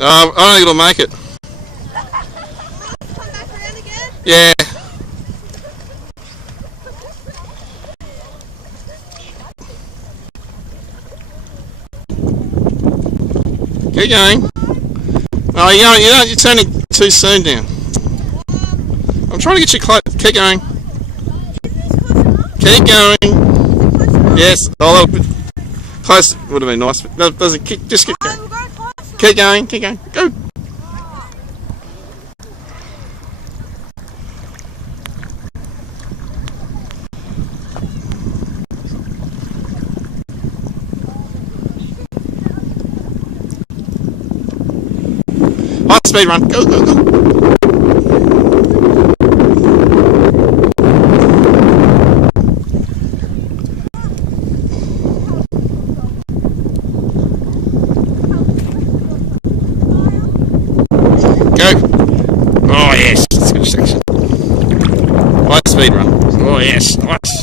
I don't think it'll make it. Come back around again? Yeah. Keep going. Oh, you're turning too soon now. I'm trying to get you close. Keep going. Keep going. Yes. Oh, a little bit close would have been nice. But no, doesn't keep. Just keep going. Keep going. Keep going. Go. High speed run. Go, go, go. Go. Oh, yes. That's a good section. High speed run. Oh, yes. Nice.